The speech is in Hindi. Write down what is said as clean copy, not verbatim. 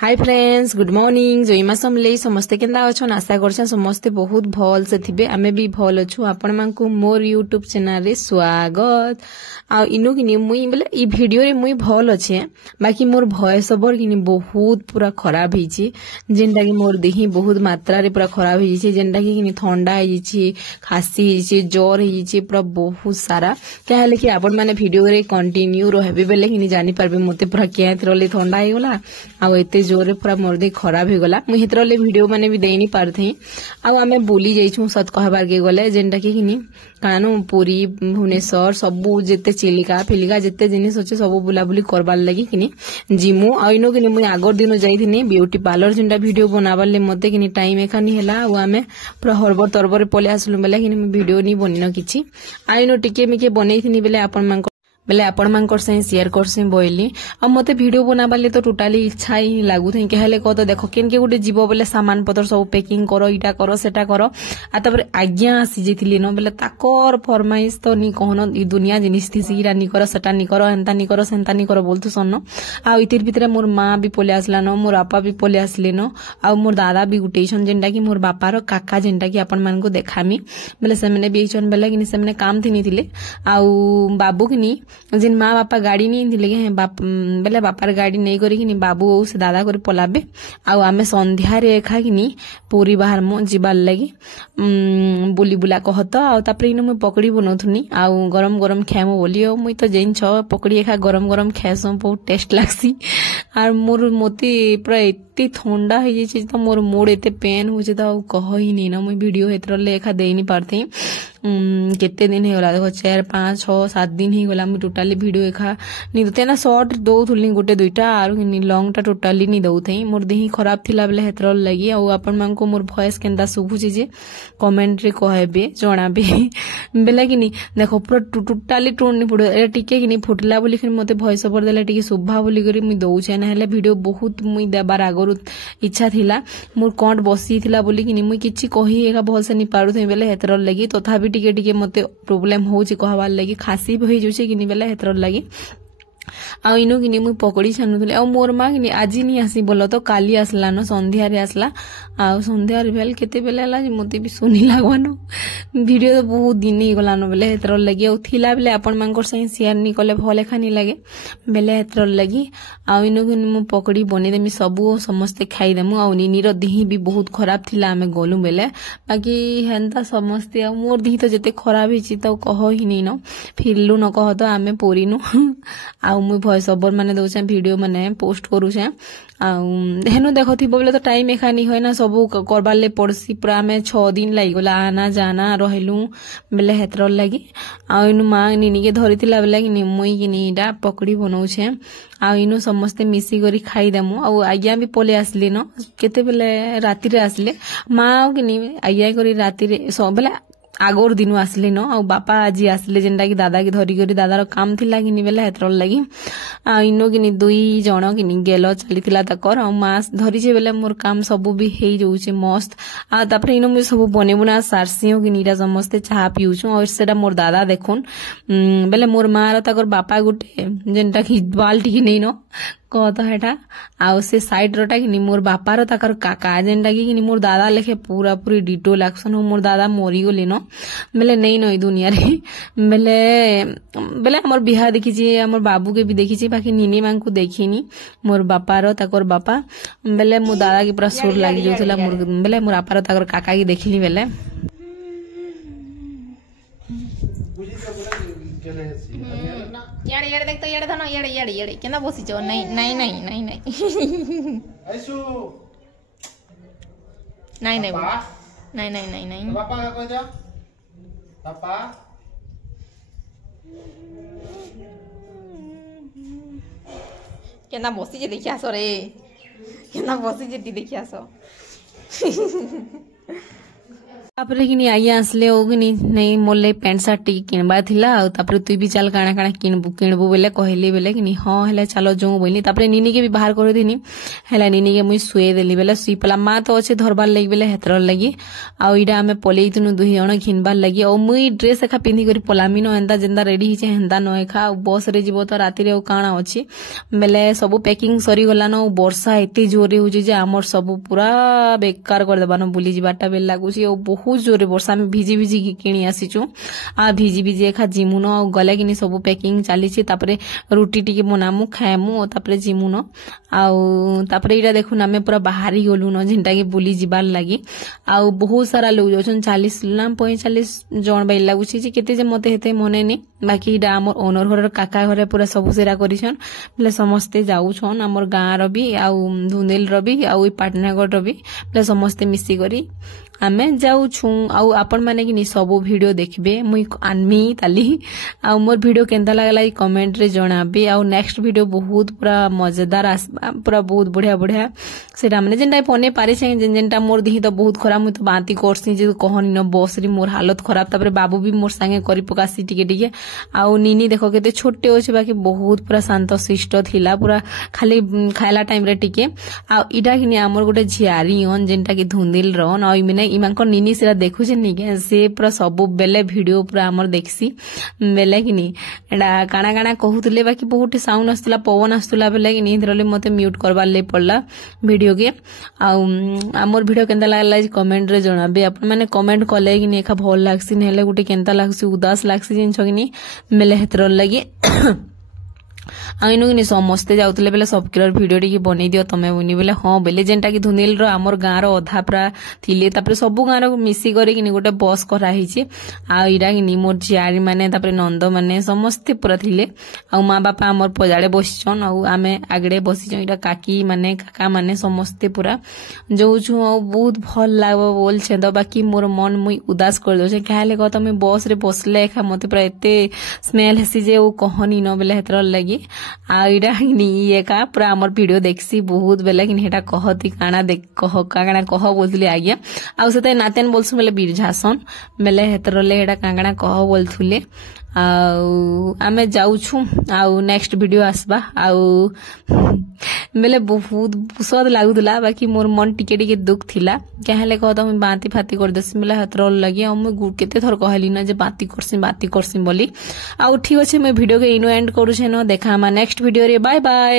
हाय फ्रेंड्स, गुड मॉर्निंग। जोईमा समले समस्ते केंदा अछन, आशा करछन समस्ते बहुत भल से थिबे। आमे भी भल अछु। आपण मानकु मोर यूट्यूब चैनल रे स्वागत। आ इनो किनी मुई बोले ई वीडियो रे मुई भल अछि, बाकी मोर वॉइस ओवर किनी बहुत पूरा खराब हिची, जेंटा कि मोर देही बहुत मात्रा रे पूरा खराब हिची, जेंटा कि किनी ठंडा हिची, खांसी हिची, ज्वर हिची, पूरा बहुत सारा कहले कि आपण माने वीडियो रे कंटिन्यू रहबे बेले किनी जानि पारबे मते पूरा केत रोले ठंडा हे गला आ एते जोरे पूरा मोर देह खराब हो गला। मुझे हेतरले वीडियो माने भी देनी पारथई। आमे बुली जाइछु सत कहबार के गले, जेंटा कि किनी कानु पुरी भुवनेश्वर सबु जेते चिलिका फिलिका जेते जिनिस होचे सबु बुलाबुली करबार लगी किनी जिमु। आइनो किनी मुई आगर दिन जाइथिनी ब्यूटी पार्लर, जेंटा वीडियो बनाबाले मते किनी टाइम एखानी हेला। आ आमे पूरा हरबर तरबर पले आसलु बेले किनी वीडियो नी बनिनो किछि। आइनो टिके मिके बनैथिनी बेले आपण मान बेले आपण मानकर से शेयर करसे बोइली। अब मते वीडियो बनाबाले तो टोटाली इच्छा ही लागु थे कहले को तो देखो केन के गुटे जीवो बेले सामान पतर सब पैकिंग करो, इटा करो सेटा करो। आ तबरे आज्ञा आसी जेथिली न बेले ताकर फरमाइश तो नी कहन ई दुनिया जिनिस थिसी इरा नी करो सेटा नी करो, एंता नी करो सेंता नी करो बोलतु सन्न। आ इतिर भितरे मोर मां भी पले आसला न, मोर आपा भी पले आसले न, आ मोर दादा भी गुटे छन जेंटा कि मोर बापार काका, जेंटा कि आपण मान को देखामी बेले सेमने भी छन बेले किनी सेमने काम थिनी थिले। आ बाबू किनी जिन माँ बापा गाड़ी नहीं थिले के बेले बापार गाड़ी नहीं करी किनी बाबू ओ से दादा करे पलाबे। आउ आमे संध्या रे खा किनी पूरी बाहर मो जिबार लगी बुली बुला कहत। आ तापरे इनो मैं पकड़ी बनौथुनी आउ गरम गरम खाएमो बोली। ओ मुई तो जेन छ पकड़ी खा गरम गरम खाएसो बहुत टेस्ट लागसी। आर मोर मोती पूरा एते ठंडा हो जाइए तो मोर मूड एते पेन हो तो कह ही नहीं ना। मुई वीडियो हेतर लेखा दे नहीं पारथी। केते दिन हे गला देखो 4 5 6 7 दिन ही गला। मुई टोटाली वीडियो एखा नहीं दते ना, शॉर्ट दउथुली गोटे दुईटा आर लॉन्ग टा टोटाली नहीं दउथई। मोर देही खराब थिला बेले हेतर लगी। आ आपण मान को मोर वॉइस केंदा सुभुची जे कमेंट रे कहबे जणाबे बेले किनी देखो पूरा टोटाली टोन नहीं पड़ो। ए टिके किनी फुटला बोली फिर मते वॉइस ओवर देले टिके सुभा बोली करी मुई दउछे ना। हेले वीडियो बहुत मुई देबार आगरु इच्छा थिला, मोर कंठ बसी थिला बोली किनी मुई किछि कहि एका भल से नहीं पारु थे बेले हेतर लगी। तथापि टिके टिके मते प्रॉब्लम होउची कहबार लगी, खांसी भी होई जोचे किनी बेले हेतर लगी। आ इनो किनी मुई पकड़ी छानुथले। आ मोर मां किनी आजी नहीं आसी बोलो तो काली आसला न, संध्या रे आसला। आ संध्या रे भेल केते बेले आला जे मते भी सुनी लागवानो। वीडियो तो बहुत दिन ही गलानो बेले हेतर लगी। आ थिला बेले आपण मानकर सही शेयर नहीं कले भले खानी लागे बेले हेतर लगी। आ इनो किनी मु पकड़ी बने देमी सबु समस्ते खाई देमु। आ निनीर देही भी बहुत खराब थिला आमे गलु बेले, बाकी हेंता समस्ते। आ मोर देही तो जते खराब हिची तो कह ही नहीं न, फिरलु न कह तो आमे पोरिनु। आ मुई वॉइस ओवर माने दउछे, वीडियो माने पोस्ट करूछे। हेनु देखो थी बोले तो टाइम एखानी होय ना, सबू करबार ले पड़सी। पूरा हमें 6 दिन लागी गला आना जाना रहलु बेले हेतर लगी। आ इनु मां निनी के धरी थिला बेले कि मुई किनी इटा पकड़ी बनौछे। आ इनु समस्ते मिसी करी खाई देमु। आ आज्ञा भी पले आसली न, केते बेले राति रे आसले मां किनी आज्ञा करी राति रे सब बेले आगोर दिन आसले न। आ बापा आज आसले जेंटा कि दादा की धरी करी दादार काम थिला किनी बेले हेतर लगी। आ इनो किनी 2 जण किनी गेलो चली थिला तकर। आ मास धरी छे बेले मोर काम सबु भी हेई जोउछे मस्त। आ तापरे इनो मु सबु बने बुना सारसियो किनी रा समस्ते चाह पिउछु। और सेटा मोर दादा देखुन बेले मोर मार तकर बापा गुटे जेंटा कि बाल्टी की नहीं न कहत हेटा। आ से साइड रोटा किनी मोर बापार ताकर काका जेंटा कि मोर दादा लेखे पूरा पूरी डिटो लागसन। मोर दादा मरी गले न बेले नहीं न दुनिया रे बेले बेले हमर बिहा देखी छी, हमर बाबू के भी देखी छी, बाकी निनी मां को देखिनी। मोर बापार ताकर बापा बेले मोर दादा के पूरा सुर लागी जोथला। मोर बेले मोर बापार ताकर काका की देखिली बेले यारे यारे देख तो यारे था ना, यारे यारे यारे केना बसी छ। नहीं नहीं नहीं नहीं नहीं आइसु नहीं नहीं नहीं नहीं नहीं नहीं पापा का कह जा पापा केना बसी जे देखिया सो रे, केना बसी जे देखिया सो। तापरे कि आइया आसले हो कि नहीं मोर लाग पैंट सार्ट टी किणबार थिला आ तापरे तुई भी चल काଣା काଣା किणबू बेले कहली बेले कि हाँ हेला चलो जो बोली तापरे निनी के भी बाहर कर देनी हेला निनी के मुई सुए देली बेले सुई पला माँ तो अच्छे धरबार लगी बेले हेतर लगी आउ इटा आमे पलैतुनु दुही जण घिनबार लगी और मुई ड्रेस एखा पिंधि करी पलामी न एंता जेंता रेडी हिचे हेंता न एखा बस रे जीवो तो राति रे काଣା अछि बेले सब पैकिंग सरी गला न वर्षा एते जोरे होजे जे हमर सब पूरा बेकार कर देबान बुली जीवाटा बेल लागुची और बहुत जोरे वर्षा में भिजी भिजी किणी आसीचु आ भिजी भिजी एखा जिमुन गले कि सब पैकिंग चली तापरे रुटी टिके बनामु खाएमु तापरे जिमुन आउे इटा देखुन आमे पूरा बाहरी गलु न जेनटा कि बुली जीवार लगी आउ बहुत सारा लोग जाउछन 40 ना 45 जन बाई लागुची जे केते जे मते हेते मने नि बाकी इटा हमर ओनर घर काका घरे पूरा सब सेरा करिछन बोले समस्ते जाउछन हमर गाँ रो भी आउ धुंदेल रो भी आउ पाटनागढ़ रो भी बोले समस्ते मिसी करी आमे जाउछु आउ आपण माने कि सब वीडियो देखबे मुई आनमी ताली आउ मोर वीडियो केंता लागला कमेंट रे जणाबे आउ नेक्स्ट वीडियो बहुत पूरा मजेदार आसबा पूरा बहुत बढ़िया बढ़िया सेटा माने जेनटा पने पारे छै जेनटा मोर दिही तो बहुत खराब मुई तो बांती करसी जे कहनी न बस रे मोर हालत खराब तापरे बाबू भी मोर संगे करी पकासी टिके टिके आउ नीनी देखो केते छोटे होछि बाकी बहुत पूरा शांत शिष्ट थिला पूरा खाली खाइला टाइम रे टिके आउ इडा किनी हमर गोटे झियारी अन जेनटा कि धुंदिल रन आ इमिने इमांको निनी सेरा देखु जे निके से पूरा सब बेले वीडियो पूरा हमर देखसी बेले किनी एडा काना काना कहउतले बाकी बहुत साउंड आस्तला पवन आस्तला बेले किनी धरले मते म्यूट करबार ले पड़ला वीडियो के आ हमर वीडियो केंता लागला कमेंट रे जणाबे आपण माने कमेंट कले किनी एखा भल लागसी नेले गुटे केंता लागसी उदास लागसी जिन छकिनी मेले हेतर लगी आइनु समस्ते जाउतले बेले सबकिर वीडियो टी बनै दियो तमे बनी बेले हाँ बेले जेनटा कि धुंदेल रो हमर गाँ रो अधा पूरा थिले तापरे सब गाँ रो मिसी करी किनी गोटे बस करा हिचे आ इरा किनी मोर झियारी माने तापरे नंद माने समस्ते पूरा थिले आ माँ बापा हमर पजाड़े बसिछन आ आमे आगड़े बसिछन इरा काकी माने काका माने समस्ते पूरा जोछु आ बहुत भल लागबो बोल छेद बाकी मोर मन मुई उदास कर दो छे काहे ले तमे बस रे बसले एखा मते पूरा एते स्मेल हेसी जे ओ कहनी न बेले हेतर लगी आ इडा ये का पूरा हमर वीडियो देखसी बहुत बेले कि हेटा कहती काना देख कह काना कह बोलथुली आज्ञा आ सेते नातेन बोलसु बेले बिरझासन बेले हेतरले हेटा काना कह बोलथुले आमे जाउछु आउ नेक्स्ट वीडियो आसबा आउ बेले बहुत स्वाद लागुला बाकी मोर मन टिके टिके दुख थिला कहले कहता मैं बाती फाती कर देसी बेले हतर लगी आ मैं केते थर कहली ना जे बाती करसी बोली आउ ठीक अछि मैं वीडियो के इनो एंड करू छे न देखा मा नेक्स्ट वीडियो रे बाय बाय।